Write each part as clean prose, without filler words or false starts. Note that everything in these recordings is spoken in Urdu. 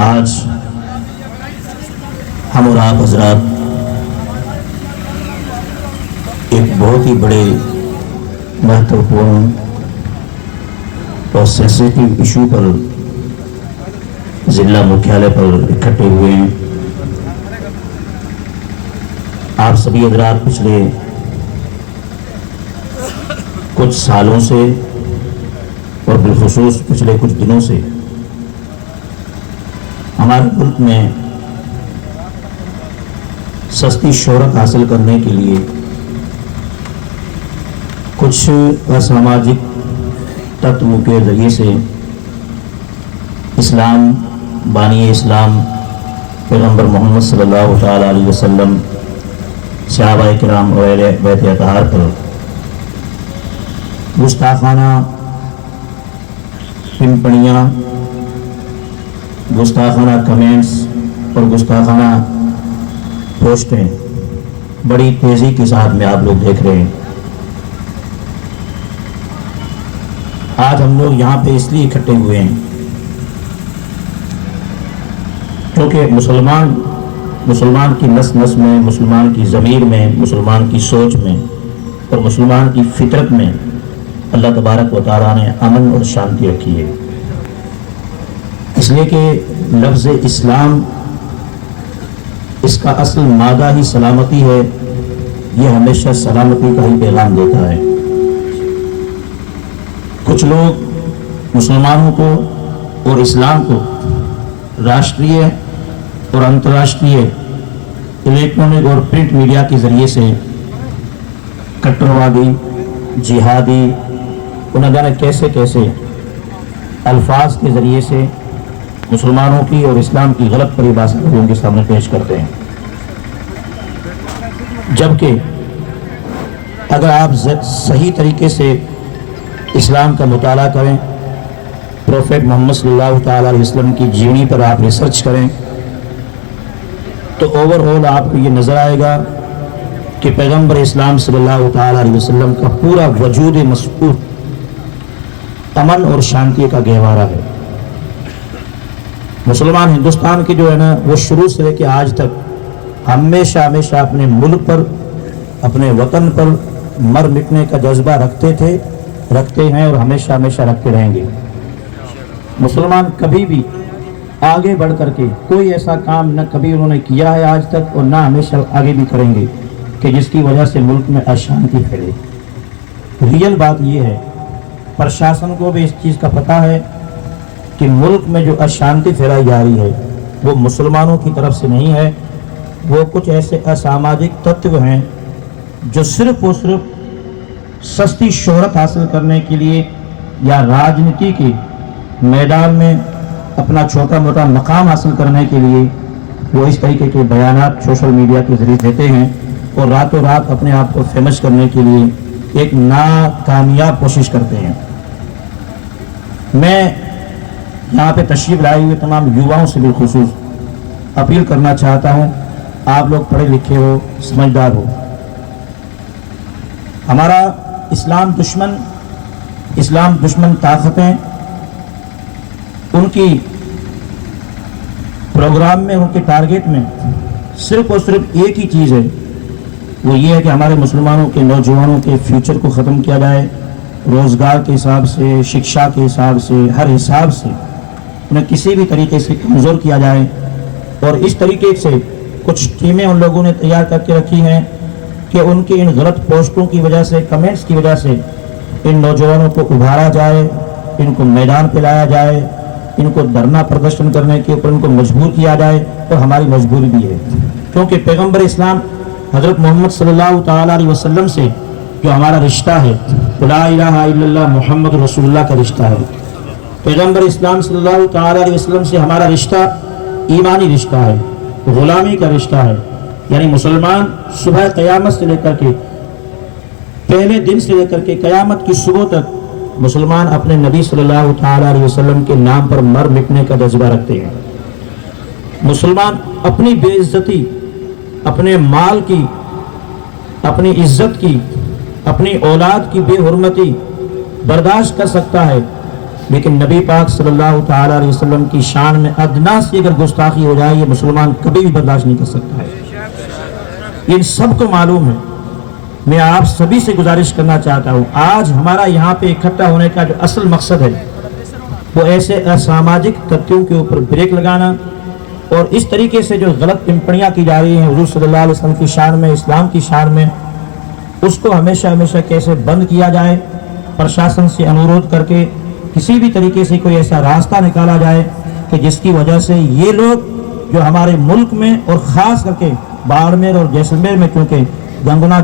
آج ہم اور آپ حضرات ایک بہت ہی بڑے مہتوپورن اور سینسیٹیو ایشو پر ضلع مکھیالے پر اکٹھے ہوئے ہیں۔ آپ سبھی حضرات پچھلے کچھ سالوں سے اور بالخصوص پچھلے کچھ دنوں سے ہمارے ملک میں سستی شہرت حاصل کرنے کے لیے کچھ اساماجک تتووں کے ذریعے سے اسلام، بانی اسلام پیغمبر محمد صلی اللہ تعالیٰ علیہ وسلم، صحابہ کرام اور اہل بیت اطہار پر گستاخانہ ٹپڑیاں، گستاخانہ کمنٹس اور گستاخانہ پوسٹیں بڑی تیزی کے ساتھ میں آپ لوگ دیکھ رہے ہیں۔ آج ہم لوگ یہاں پہ اس لیے اکٹھے ہوئے ہیں کیونکہ مسلمان کی نس نس میں، مسلمان کی ضمیر میں، مسلمان کی سوچ میں اور مسلمان کی فطرت میں اللہ تبارک و تعالیٰ نے امن اور شانتی رکھی ہے۔ اس لیے کہ لفظ اسلام، اس کا اصل مادہ ہی سلامتی ہے، یہ ہمیشہ سلامتی کا ہی پیغام دیتا ہے۔ کچھ لوگ مسلمانوں کو اور اسلام کو راشٹریہ اور انترراشٹریہ الیکٹرانک اور پرنٹ میڈیا کے ذریعے سے کٹروادی، جہادی، نہ جانے کیسے کیسے الفاظ کے ذریعے سے مسلمانوں کی اور اسلام کی غلط پریبھاشا لوگوں کے سامنے پیش کرتے ہیں۔ جبکہ اگر آپ صحیح طریقے سے اسلام کا مطالعہ کریں، پروفیٹ محمد صلی اللہ تعالیٰ علیہ وسلم کی جیونی پر آپ ریسرچ کریں تو اوور آل آپ کو یہ نظر آئے گا کہ پیغمبر اسلام صلی اللہ تعالیٰ علیہ وسلم کا پورا وجود مسعود امن اور شانتی کا گہوارہ ہے۔ مسلمان ہندوستان کے جو ہے نا، وہ شروع سے لے کے آج تک ہمیشہ اپنے ملک پر، اپنے وطن پر مر مٹنے کا جذبہ رکھتے تھے، رکھتے ہیں اور ہمیشہ رکھتے رہیں گے۔ مسلمان کبھی بھی آگے بڑھ کر کے کوئی ایسا کام نہ کبھی انہوں نے کیا ہے آج تک اور نہ ہمیشہ آگے بھی کریں گے کہ جس کی وجہ سے ملک میں اشانتی پھیلے۔ ریئل بات یہ ہے، پرشاسن کو بھی اس چیز کا پتہ ہے کہ ملک میں جو اشانتی پھیلائی جا رہی ہے وہ مسلمانوں کی طرف سے نہیں ہے، وہ کچھ ایسے اساماجک تتو ہیں جو صرف اور صرف سستی شہرت حاصل کرنے کے لیے یا راجنیتی کے میدان میں اپنا چھوٹا موٹا مقام حاصل کرنے کے لیے وہ اس طریقے کے بیانات سوشل میڈیا کے ذریعے دیتے ہیں اور راتوں رات اپنے آپ کو فیمس کرنے کے لیے ایک ناکامیاب کوشش کرتے ہیں۔ میں یہاں پہ تشریف لائے ہوئے تمام یوواؤں سے بالخصوص اپیل کرنا چاہتا ہوں، آپ لوگ پڑھے لکھے ہو، سمجھدار ہو، ہمارا اسلام دشمن طاقتیں ان کی پروگرام میں، ان کے ٹارگیٹ میں صرف اور صرف ایک ہی چیز ہے، وہ یہ ہے کہ ہمارے مسلمانوں کے نوجوانوں کے فیوچر کو ختم کیا جائے، روزگار کے حساب سے، شکشا کے حساب سے، ہر حساب سے انہیں کسی بھی طریقے سے کمزور کیا جائے۔ اور اس طریقے سے کچھ ٹیمیں ان لوگوں نے تیار کر کے رکھی ہیں کہ ان کی ان غلط پوسٹوں کی وجہ سے، کمنٹس کی وجہ سے ان نوجوانوں کو ابھارا جائے، ان کو میدان پہ لایا جائے، ان کو دھرنا پردرشن کرنے کے اوپر ان کو مجبور کیا جائے، اور ہماری مجبوری بھی ہے کیونکہ پیغمبر اسلام حضرت محمد صلی اللہ تعالیٰ علیہ وسلم سے جو ہمارا رشتہ ہے، لا الہ الا اللہ محمد رسول اللہ کا رشتہ ہے، پیغمبر اسلام صلی اللہ تعالیٰ علیہ وسلم سے ہمارا رشتہ ایمانی رشتہ ہے، غلامی کا رشتہ ہے۔ یعنی مسلمان صبح قیامت سے لے کر کے، پہلے دن سے لے کر کے قیامت کی صبح تک مسلمان اپنے نبی صلی اللہ تعالیٰ علیہ وسلم کے نام پر مر مٹنے کا جذبہ رکھتے ہیں۔ مسلمان اپنی بے عزتی، اپنے مال کی، اپنی عزت کی، اپنی اولاد کی بے حرمتی برداشت کر سکتا ہے، لیکن نبی پاک صلی اللہ تعالیٰ علیہ وسلم کی شان میں ادنا سی اگر گستاخی ہو جائے یہ مسلمان کبھی بھی برداشت نہیں کر سکتا ہے، ان سب کو معلوم ہے۔ میں آپ سبھی سے گزارش کرنا چاہتا ہوں، آج ہمارا یہاں پہ اکٹھا ہونے کا جو اصل مقصد ہے وہ ایسے اساماجک تتووں کے اوپر بریک لگانا اور اس طریقے سے جو غلط ٹپڑیاں کی جا رہی ہیں حضور صلی اللہ علیہ وسلم کی شان میں، اسلام کی شان میں، اس کو ہمیشہ کیسے بند کیا جائے، پرشاسن سے انورودھ کر کے کسی بھی طریقے سے کوئی ایسا راستہ نکالا جائے کہ جس کی وجہ سے یہ لوگ جو ہمارے ملک میں اور خاص کر کے باڑمیر اور جیسلمیر میں، کیونکہ گنگا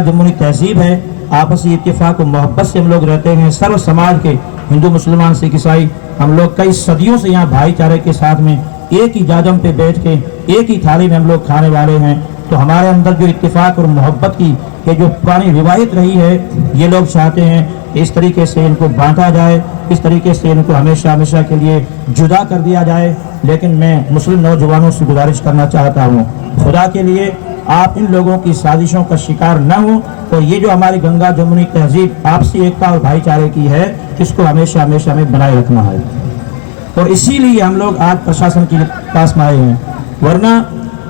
جمنی تہذیب ہے، آپسی اتفاق و محبت سے ہم لوگ رہتے ہیں، سرو سماج کے ہندو مسلمان سکھ عیسائی ہم لوگ کئی صدیوں سے یہاں بھائی چارے کے ساتھ میں ایک ہی جاجم پہ بیٹھ کے ایک ہی تھالی میں ہم لوگ کھانے والے ہیں، تو ہمارے اندر جو اتفاق اور محبت کی یہ جو پرانی روایت رہی ہے یہ لوگ چاہتے ہیں کہ اس طریقے سے ان کو بانٹا جائے، اس طریقے سے ان کو ہمیشہ کے لیے جدا کر دیا جائے۔ لیکن میں مسلم نوجوانوں سے گزارش کرنا چاہتا ہوں، خدا کے لیے آپ ان لوگوں کی سازشوں کا شکار نہ ہوں، اور یہ جو ہماری گنگا جمنی تہذیب آپسی ایکتا اور بھائی چارے کی ہے اس کو ہمیشہ ہمیں بنائے رکھنا ہے، اور اسی لیے ہم لوگ آج پرشاسن کے پاس میں آئے ہیں۔ ورنہ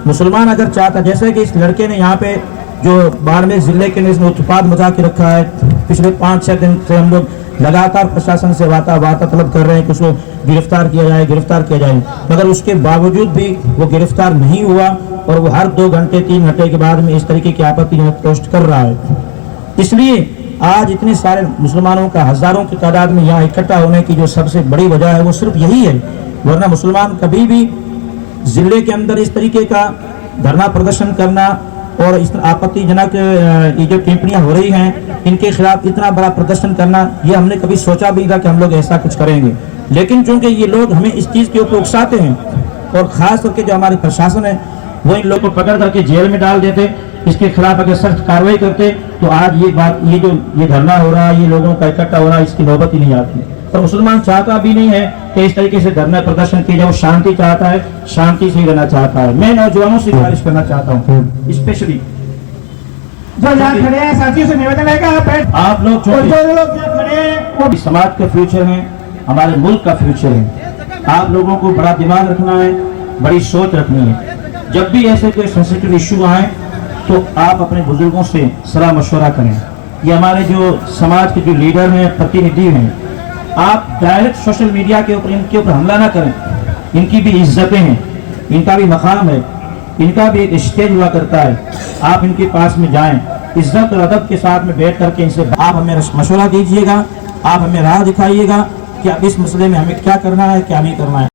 مسلمان اگر چاہتا، جیسے کہ اس لڑکے نے یہاں پہ جو باڑمیر ضلع کے نے اتپاد مچا کے رکھا ہے، پچھلے 5-6 دن سے ہم لوگ لگاتار پرشاسن سے وارتا طلب کر رہے ہیں کہ اس کو گرفتار کیا جائے، مگر اس کے باوجود بھی وہ گرفتار نہیں ہوا، اور وہ ہر 2 گھنٹے 3 گھنٹے کے بعد میں اس طریقے کی آپتی پوسٹ کر رہا ہے۔ اس لیے آج اتنے سارے مسلمانوں کا ہزاروں کی تعداد میں یہاں اکٹھا ہونے کی جو سب سے بڑی وجہ ہے وہ صرف یہی ہے، ورنہ مسلمان کبھی بھی ضلع کے اندر اس طریقے کا دھرنا پردرشن کرنا اور اس آپتی جنک یہ جو ٹپڑیاں ہو رہی ہیں ان کے خلاف اتنا بڑا پردرشن کرنا، یہ ہم نے کبھی سوچا بھی نہیں تھا کہ ہم لوگ ایسا کچھ کریں گے، لیکن چونکہ یہ لوگ ہمیں اس چیز کے اوپر اکساتے ہیں، اور خاص کر کے جو ہماری پرشاسن ہے وہ ان لوگوں کو پکڑ کر کے جیل میں ڈال دیتے، اس کے خلاف اگر سخت کارروائی کرتے تو آج یہ دھرنا ہو رہا ہے، یہ لوگوں کا اکٹھا ہو رہا ہے، اس کی نوبت ہی نہیں آتی۔ اور مسلمان چاہتا بھی نہیں ہے کہ اس طریقے سے دھرنا پردرشن کیا جائے، وہ شانتی چاہتا ہے، شانتی سے ہی رہنا چاہتا ہے۔ میں نوجوانوں سے گزارش کرنا چاہتا ہوں، اسپیشلی جو یہاں کھڑے ہیں ساتھیوں سے نویدن ہے کہ آپ لوگ جو لوگ یہاں کھڑے ہیں وہ سماج کا فیوچر ہیں، ہمارے ملک کا فیوچر ہے، آپ لوگوں کو بڑا دماغ رکھنا ہے، بڑی سوچ رکھنی ہے۔ جب بھی ایسے کوئی سینسیٹیو ایشو آئیں تو آپ اپنے بزرگوں سے صلاح مشورہ کریں۔ یہ ہمارے جو سماج کے جو لیڈر ہیں، پرتیندھی ہیں، آپ ڈائریکٹ سوشل میڈیا کے اوپر ان کے اوپر حملہ نہ کریں، ان کی بھی عزتیں ہیں، ان کا بھی مقام ہے، ان کا بھی ایک اسٹیج ہوا کرتا ہے، آپ ان کے پاس میں جائیں، عزت اور ادب کے ساتھ میں بیٹھ کر کے ان سے آپ ہمیں مشورہ دیجیے گا، آپ ہمیں راہ دکھائیے گا کہ اب اس مسئلے میں ہمیں کیا کرنا ہے کیا نہیں کرنا ہے۔